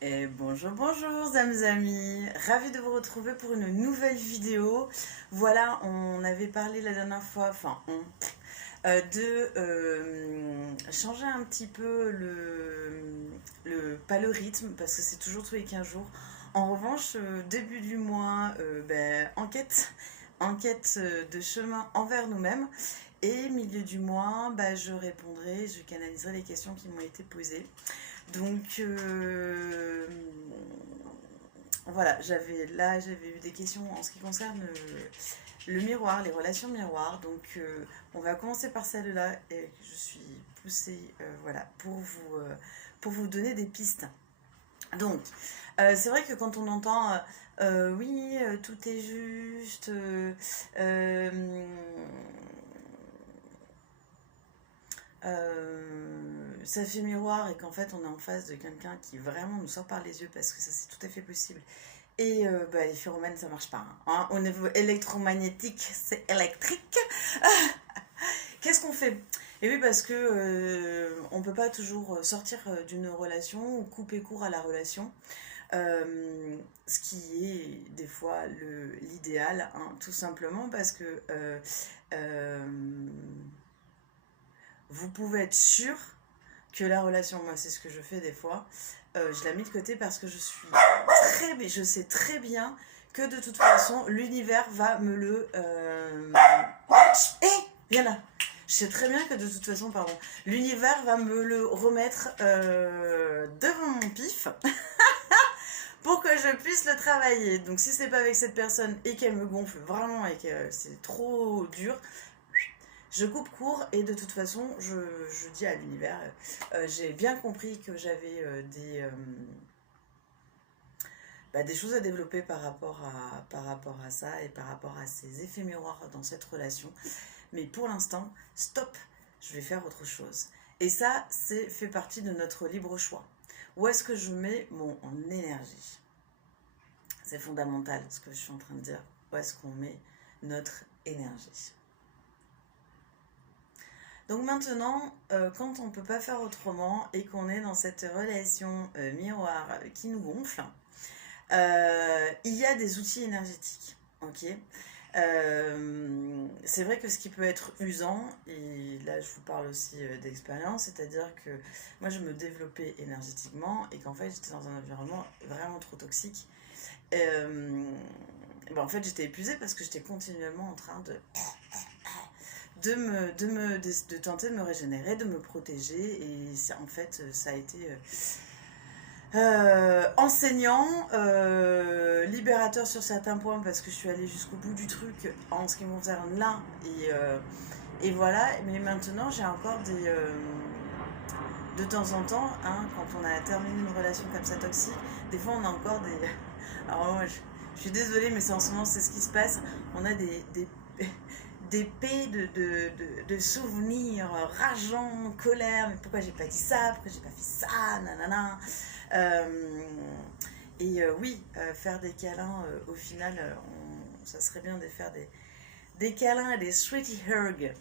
Et bonjour, bonjour, amis, ravie de vous retrouver pour une nouvelle vidéo. Voilà, on avait parlé la dernière fois, de changer un petit peu pas le rythme, parce que c'est toujours tous les 15 jours. En revanche, début du mois, enquête de chemin envers nous-mêmes. Et milieu du mois, je canaliserai les questions qui m'ont été posées. Donc voilà, j'avais eu des questions en ce qui concerne le miroir, les relations miroirs. Donc on va commencer par celle-là et je suis poussée voilà, pour vous donner des pistes. Donc c'est vrai que quand on entend oui, tout est juste, ça fait miroir et qu'en fait on est en face de quelqu'un qui vraiment nous sort par les yeux parce que ça c'est tout à fait possible. Et les phéromènes ça marche pas. Hein. Au niveau électromagnétique c'est électrique. Qu'est-ce qu'on fait? Et oui parce que on peut pas toujours sortir d'une relation ou couper court à la relation. Ce qui est des fois l'idéal, hein, tout simplement parce que euh, vous pouvez être sûr que la relation, moi c'est ce que je fais des fois, je la mets de côté parce que je sais très bien que de toute façon l'univers va me le... viens là. Je sais très bien que de toute façon, pardon, l'univers va me le remettre devant mon pif pour que je puisse le travailler. Donc si c'est pas avec cette personne et qu'elle me gonfle vraiment et que c'est trop dur, je coupe court et de toute façon, je dis à l'univers, j'ai bien compris que j'avais des choses à développer par rapport à ça et par rapport à ces effets miroirs dans cette relation. Mais pour l'instant, stop, je vais faire autre chose. Et ça, c'est fait partie de notre libre choix. Où est-ce que je mets mon énergie? C'est fondamental ce que je suis en train de dire. Où est-ce qu'on met notre énergie? Donc maintenant, quand on ne peut pas faire autrement et qu'on est dans cette relation miroir qui nous gonfle, il y a des outils énergétiques. Ok. C'est vrai que ce qui peut être usant, et là je vous parle aussi d'expérience, c'est-à-dire que moi je me développais énergétiquement et qu'en fait j'étais dans un environnement vraiment trop toxique. En fait j'étais épuisée parce que j'étais continuellement en train de tenter de me régénérer, de me protéger. Et en fait, ça a été enseignant, libérateur sur certains points parce que je suis allée jusqu'au bout du truc en ce qui me concerne là. Et voilà, mais maintenant j'ai encore de temps en temps, hein, quand on a terminé une relation comme ça toxique, des fois on a encore des... Alors moi je suis désolée mais c'est en ce moment c'est ce qui se passe. On a des paix de souvenirs rageants, colère, mais pourquoi j'ai pas dit ça, pourquoi j'ai pas fait ça, nanana. Oui, faire des câlins, au final, ça serait bien de faire des câlins et des sweetie hugs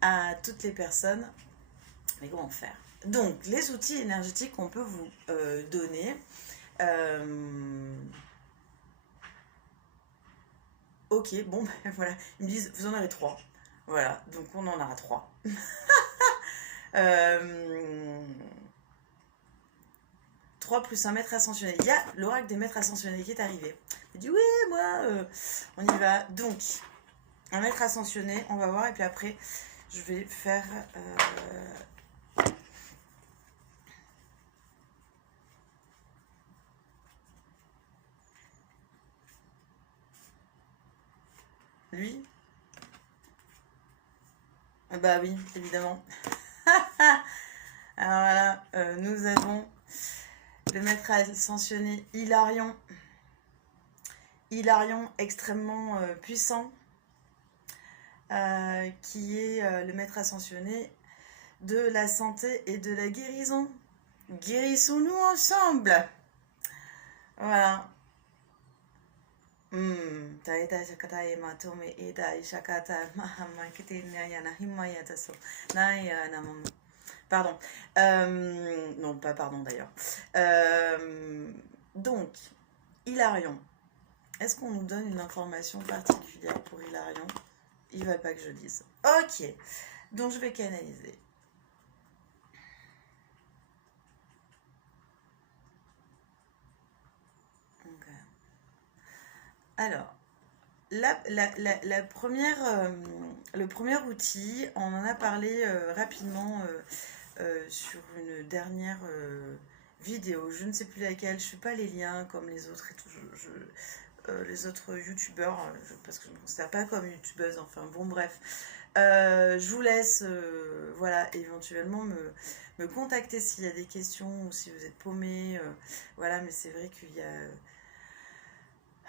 à toutes les personnes. Mais comment faire? Donc, les outils énergétiques qu'on peut vous donner. Ok, bon, voilà. Ils me disent, vous en avez 3. Voilà, donc on en aura 3. 3 plus un maître ascensionné. Il y a l'oracle des maîtres ascensionnés qui est arrivé. Il dit, oui, moi, on y va. Donc, un maître ascensionné, on va voir. Et puis après, je vais faire... lui. Bah oui, évidemment. Alors voilà, nous avons le maître ascensionné Hilarion. Hilarion extrêmement puissant, qui est le maître ascensionné de la santé et de la guérison. Guérissons-nous ensemble. Voilà. Taita shakata e matome e da shakata mahama kete nyana himayata so naya namam. Pardon. Non, pas pardon d'ailleurs. Donc, Hilarion. Est-ce qu'on nous donne une information particulière pour Hilarion? Il ne va pas que je dise. Ok. Donc, je vais canaliser. Okay. Alors, la première, le premier outil, on en a parlé rapidement sur une dernière vidéo. Je ne sais plus laquelle, je ne fais pas les liens comme les autres et tout. Les autres youtubeurs, parce que je ne me considère pas comme youtubeuse, enfin bon, bref. Je vous laisse, voilà, éventuellement me contacter s'il y a des questions ou si vous êtes paumé. Voilà, mais c'est vrai qu'il y a.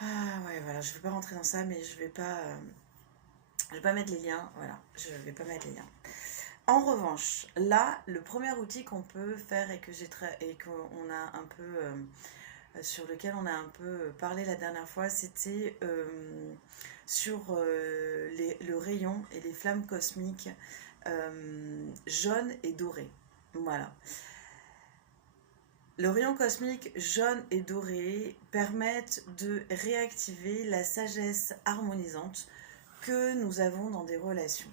Ah ouais, voilà, je ne vais pas rentrer dans ça, mais je vais pas mettre les liens, voilà, je vais pas mettre les liens. En revanche, là, le premier outil qu'on peut faire et qu'on a un peu sur lequel on a un peu parlé la dernière fois, c'était sur le rayon et les flammes cosmiques jaunes et dorées. Voilà. Le rayon cosmique jaune et doré permettent de réactiver la sagesse harmonisante que nous avons dans des relations.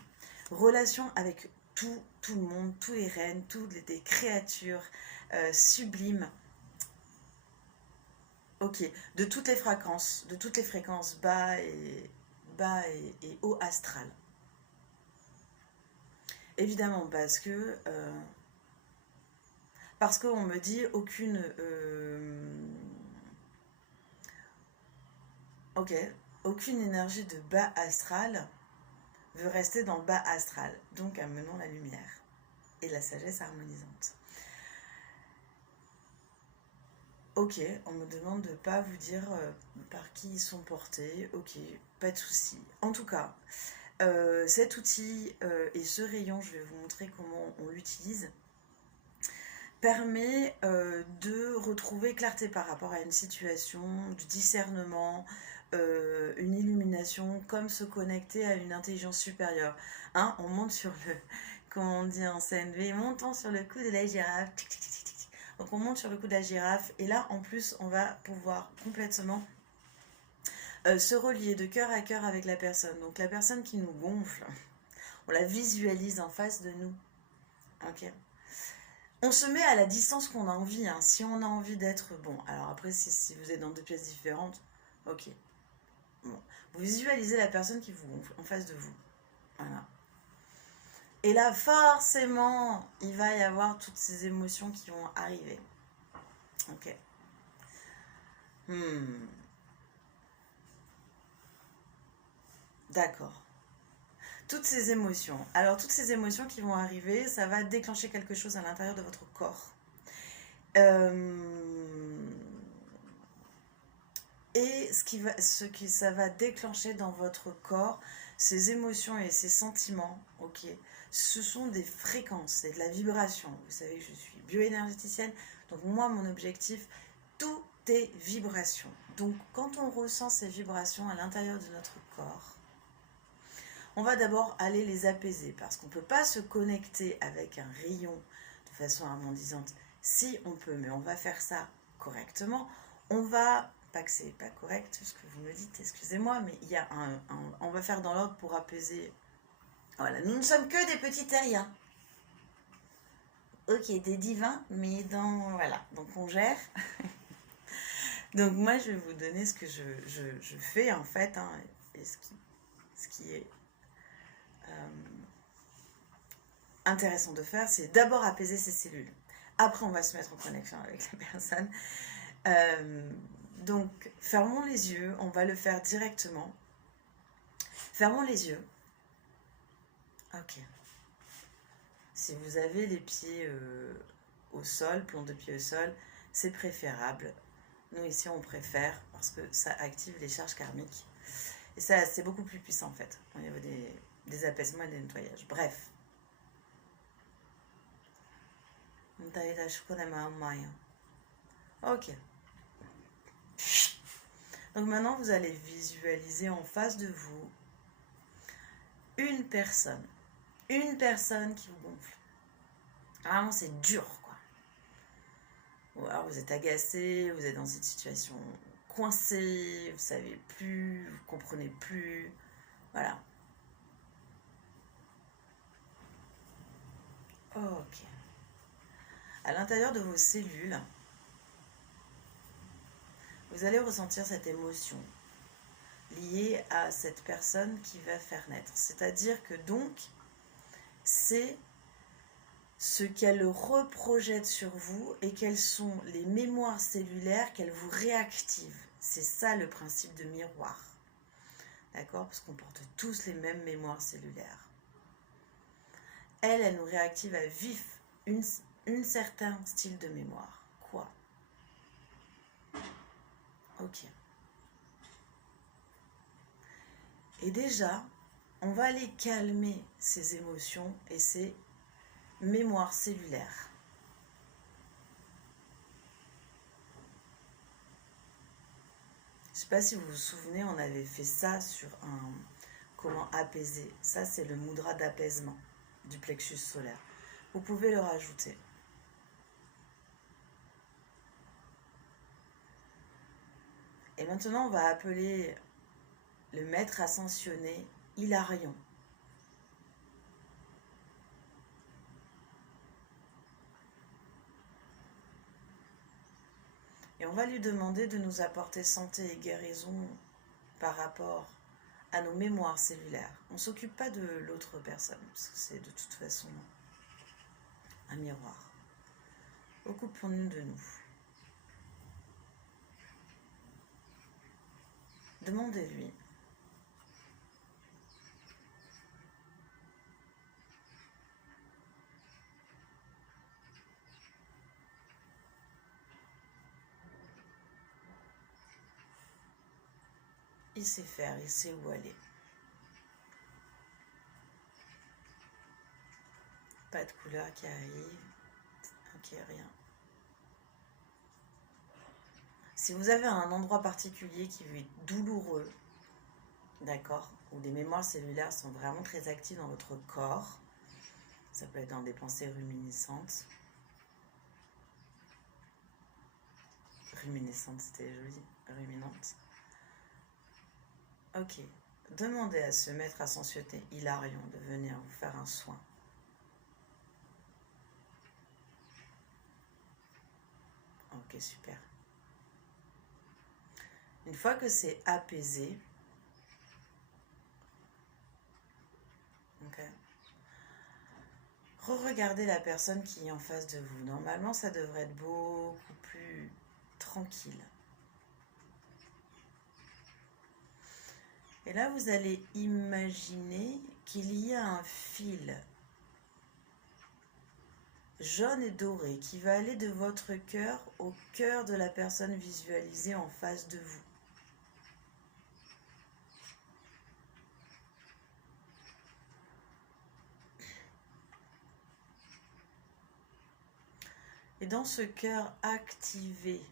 Relations avec tout le monde, tous les reines, toutes les créatures sublimes. Ok, de toutes les fréquences bas et haut astral. Évidemment, parce qu'on me dit aucune énergie de bas astral veut rester dans le bas astral. Donc amenons la lumière et la sagesse harmonisante. Ok, on me demande de ne pas vous dire par qui ils sont portés. Ok, pas de souci. En tout cas, cet outil et ce rayon, je vais vous montrer comment on l'utilise, permet de retrouver clarté par rapport à une situation, du discernement, une illumination, comme se connecter à une intelligence supérieure. Hein, on monte sur le, comment on dit en CNV, montons sur le cou de la girafe. Donc on monte sur le cou de la girafe et là en plus on va pouvoir complètement se relier de cœur à cœur avec la personne. Donc la personne qui nous gonfle, on la visualise en face de nous. Ok. On se met à la distance qu'on a envie. Hein. Si on a envie d'être bon, alors après si vous êtes dans deux pièces différentes, ok. Bon. Vous visualisez la personne qui vous gonfle en face de vous. Voilà. Et là, forcément, il va y avoir toutes ces émotions qui vont arriver. Ok. D'accord. Toutes ces émotions. Alors, toutes ces émotions qui vont arriver, ça va déclencher quelque chose à l'intérieur de votre corps. Et ce que ça va déclencher dans votre corps, ces émotions et ces sentiments, ok, ce sont des fréquences, c'est de la vibration. Vous savez que je suis bioénergéticienne, donc moi, mon objectif, tout est vibration. Donc, quand on ressent ces vibrations à l'intérieur de notre corps, on va d'abord aller les apaiser, parce qu'on ne peut pas se connecter avec un rayon de façon harmonisante. Si on peut, mais on va faire ça correctement. On va... Pas que c'est pas correct ce que vous me dites, excusez-moi, mais il y a on va faire dans l'ordre pour apaiser. Voilà, nous ne sommes que des petits terriens. Ok, des divins, mais voilà, donc on gère. Donc moi, je vais vous donner ce que je fais en fait, hein, et ce qui est intéressant de faire, c'est d'abord apaiser ces cellules. Après, on va se mettre en connexion avec la personne. Donc, fermons les yeux, on va le faire directement. Fermons les yeux. Ok. Si vous avez les pieds au sol, plomb de pied au sol, c'est préférable. Nous, ici, on préfère parce que ça active les charges karmiques. Et ça, c'est beaucoup plus puissant, en fait, au niveau des apaisements et des nettoyages. Bref. Ok. Donc maintenant, vous allez visualiser en face de vous une personne qui vous gonfle. Vraiment, c'est dur, quoi. Ou alors vous êtes agacé, vous êtes dans une situation coincée, vous savez plus, vous comprenez plus. Voilà. Ok. À l'intérieur de vos cellules, vous allez ressentir cette émotion liée à cette personne qui va faire naître. C'est-à-dire que donc, c'est ce qu'elle reprojette sur vous et quelles sont les mémoires cellulaires qu'elle vous réactive. C'est ça le principe de miroir. D'accord? Parce qu'on porte tous les mêmes mémoires cellulaires. Elle nous réactive à vif une certain style de mémoire. Quoi? Ok. Et déjà, on va aller calmer ces émotions et ces mémoires cellulaires. Je ne sais pas si vous vous souvenez, on avait fait ça sur un comment apaiser. Ça, c'est le mudra d'apaisement du plexus solaire. Vous pouvez le rajouter. Et maintenant, on va appeler le maître ascensionné Hilarion. Et on va lui demander de nous apporter santé et guérison par rapport à nos mémoires cellulaires. On ne s'occupe pas de l'autre personne, parce que c'est de toute façon un miroir. Occupons-nous de nous. Demandez-lui. Il sait faire, il sait où aller. Pas de couleur qui arrive. Ok, rien. Si vous avez un endroit particulier qui vous est douloureux, d'accord, où des mémoires cellulaires sont vraiment très actives dans votre corps, ça peut être dans des pensées ruminescentes. Ruminescente, c'était joli. Ruminante. Ok. Demandez à ce maître ascensionné Hilarion de venir vous faire un soin. Ok, super. Une fois que c'est apaisé, ok, re-regardez la personne qui est en face de vous. Normalement, ça devrait être beaucoup plus tranquille. Et là, vous allez imaginer qu'il y a un fil jaune et doré qui va aller de votre cœur au cœur de la personne visualisée en face de vous. Et dans ce cœur, activez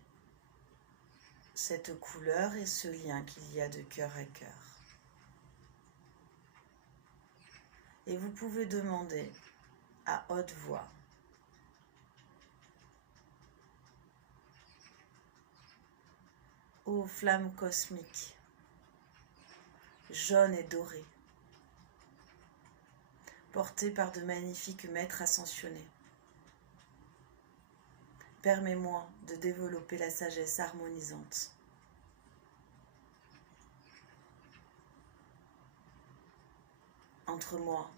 cette couleur et ce lien qu'il y a de cœur à cœur. Et vous pouvez demander à haute voix: ô flamme cosmique, jaune et dorée, portée par de magnifiques maîtres ascensionnés, permets-moi de développer la sagesse harmonisante. Entre moi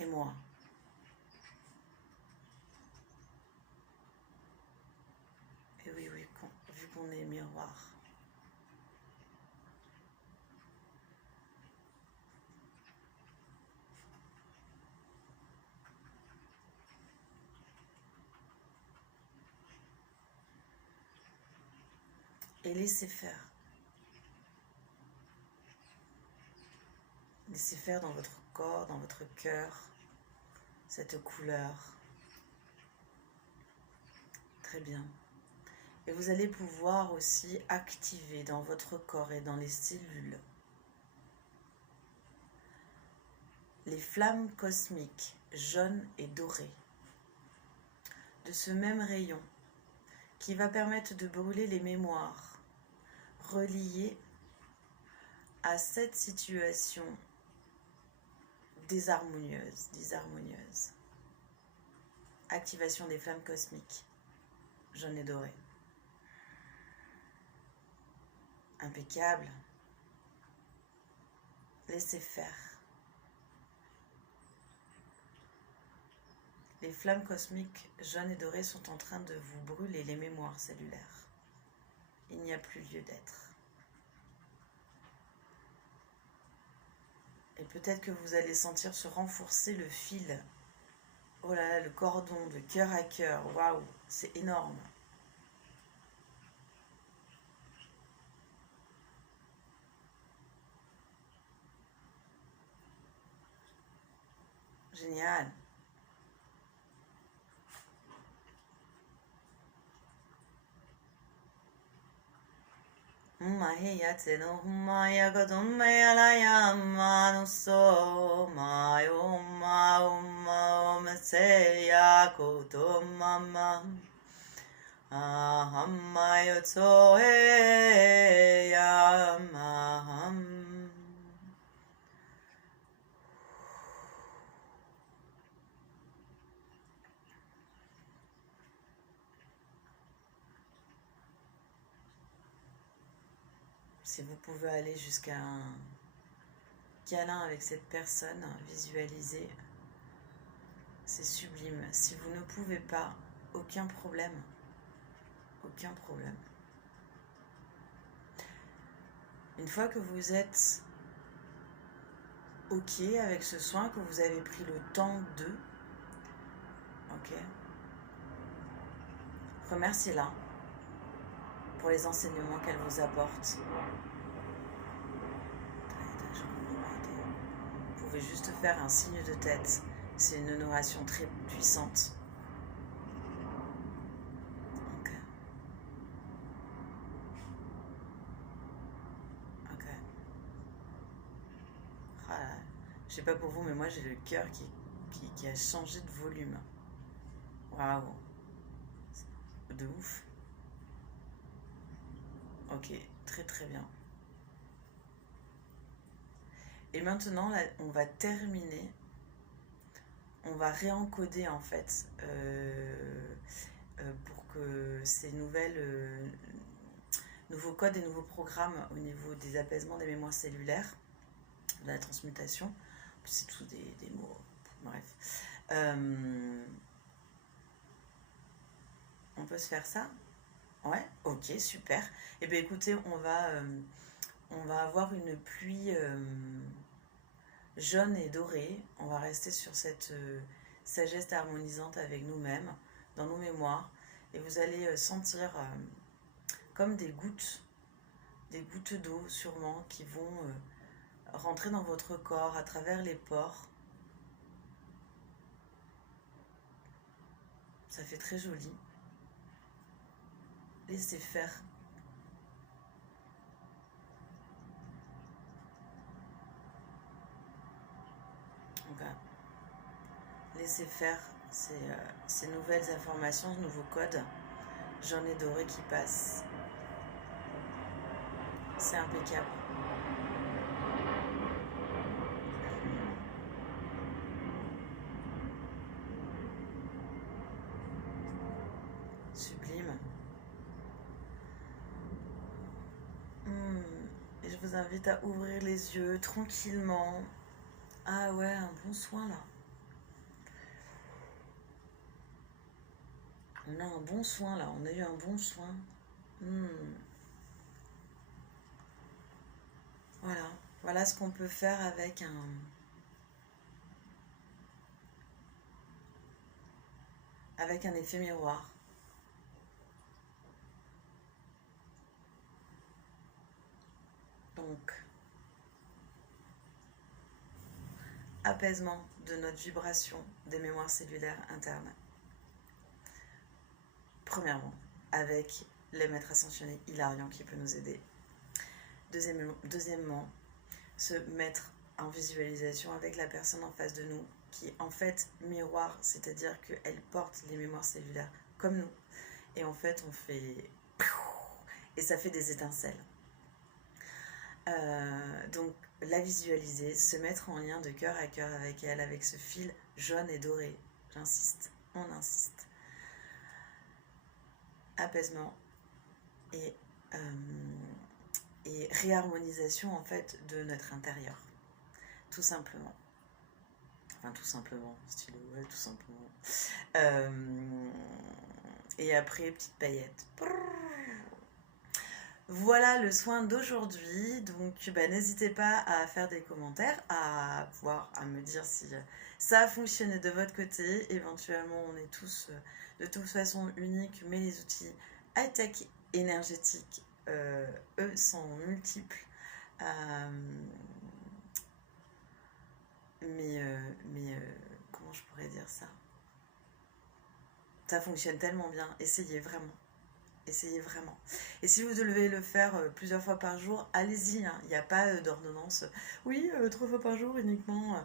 et moi. Et oui, vu qu'on est miroir. Et laissez faire. Laissez faire dans votre corps, dans votre cœur, cette couleur. Très bien. Et vous allez pouvoir aussi activer dans votre corps et dans les cellules les flammes cosmiques, jaune et doré de ce même rayon qui va permettre de brûler les mémoires reliées à cette situation désharmonieuse. Activation des flammes cosmiques, jaune et doré. Impeccable. Laissez faire. Les flammes cosmiques jaunes et dorées sont en train de vous brûler les mémoires cellulaires. Il n'y a plus lieu d'être. Et peut-être que vous allez sentir se renforcer le fil. Oh là là, le cordon de cœur à cœur. Waouh, c'est énorme. Génial. Maheyate no maya gadum mayalaya manuso mayo ma meseya kotomama aham mayo toe yamaham. Si vous pouvez aller jusqu'à un câlin avec cette personne, visualisez, c'est sublime. Si vous ne pouvez pas, aucun problème. Aucun problème. Une fois que vous êtes OK avec ce soin, que vous avez pris le temps de, OK, remerciez-la pour les enseignements qu'elle vous apporte. Vous pouvez juste faire un signe de tête. C'est une honoration très puissante. Ok. Ok. Ah, je sais pas pour vous, mais moi j'ai le cœur qui a changé de volume. Waouh. De ouf. Ok, très très bien. Et maintenant, là, on va terminer. On va réencoder en fait pour que ces nouveaux codes et nouveaux programmes au niveau des apaisements des mémoires cellulaires, de la transmutation, c'est tout des mots, bref. On peut se faire ça? Ouais, ok, super. Et bien écoutez, on va avoir une pluie jaune et dorée. On va rester sur cette sagesse harmonisante avec nous-mêmes, dans nos mémoires. Et vous allez sentir comme des gouttes d'eau sûrement qui vont rentrer dans votre corps à travers les pores. Ça fait très joli. Laissez faire. Okay. Laissez faire ces nouvelles informations, ce nouveau code jaune et doré qui passe. C'est impeccable. Sublime. Et je vous invite à ouvrir les yeux tranquillement. Ah ouais, un bon soin là. On a un bon soin là, on a eu un bon soin. Voilà ce qu'on peut faire avec un effet miroir. Donc, apaisement de notre vibration des mémoires cellulaires internes. Premièrement, avec les maîtres ascensionnés Hilarion qui peut nous aider. Deuxièmement, se mettre en visualisation avec la personne en face de nous qui est en fait miroir, c'est-à-dire qu'elle porte les mémoires cellulaires comme nous. Et en fait, on fait... Et ça fait des étincelles. Donc, la visualiser, se mettre en lien de cœur à cœur avec elle, avec ce fil jaune et doré. J'insiste, on insiste. Apaisement et réharmonisation en fait de notre intérieur. Tout simplement. Enfin, tout simplement, style, ouais, tout simplement. Et après, petite paillette. Voilà le soin d'aujourd'hui. Donc, n'hésitez pas à faire des commentaires, à me dire si ça a fonctionné de votre côté. Éventuellement, on est tous de toute façon uniques, mais les outils high-tech énergétiques, eux, sont multiples. Comment je pourrais dire ça? Ça fonctionne tellement bien. Essayez vraiment. Essayez vraiment. Et si vous devez le faire plusieurs fois par jour, allez-y. Il n'y a pas d'ordonnance. Oui, 3 fois par jour uniquement.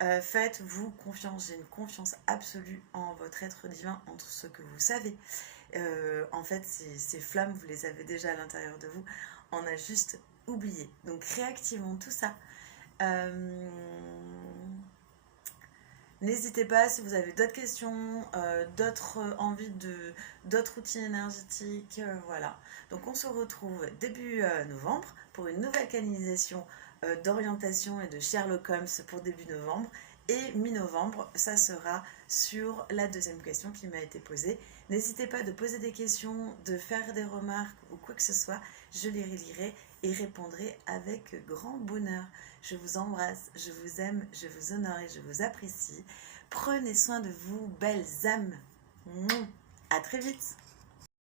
Faites-vous confiance. J'ai une confiance absolue en votre être divin, en tout ce que vous savez. En fait, ces flammes, vous les avez déjà à l'intérieur de vous. On a juste oublié. Donc, réactivons tout ça. N'hésitez pas si vous avez d'autres questions, d'autres envies d'autres outils énergétiques, voilà. Donc on se retrouve début novembre pour une nouvelle canalisation d'orientation et de Sherlock Holmes pour début novembre. Et mi-novembre, ça sera sur la deuxième question qui m'a été posée. N'hésitez pas de poser des questions, de faire des remarques ou quoi que ce soit. Je les lirai et répondrai avec grand bonheur. Je vous embrasse, je vous aime, je vous honore et je vous apprécie. Prenez soin de vous, belles âmes. À très vite.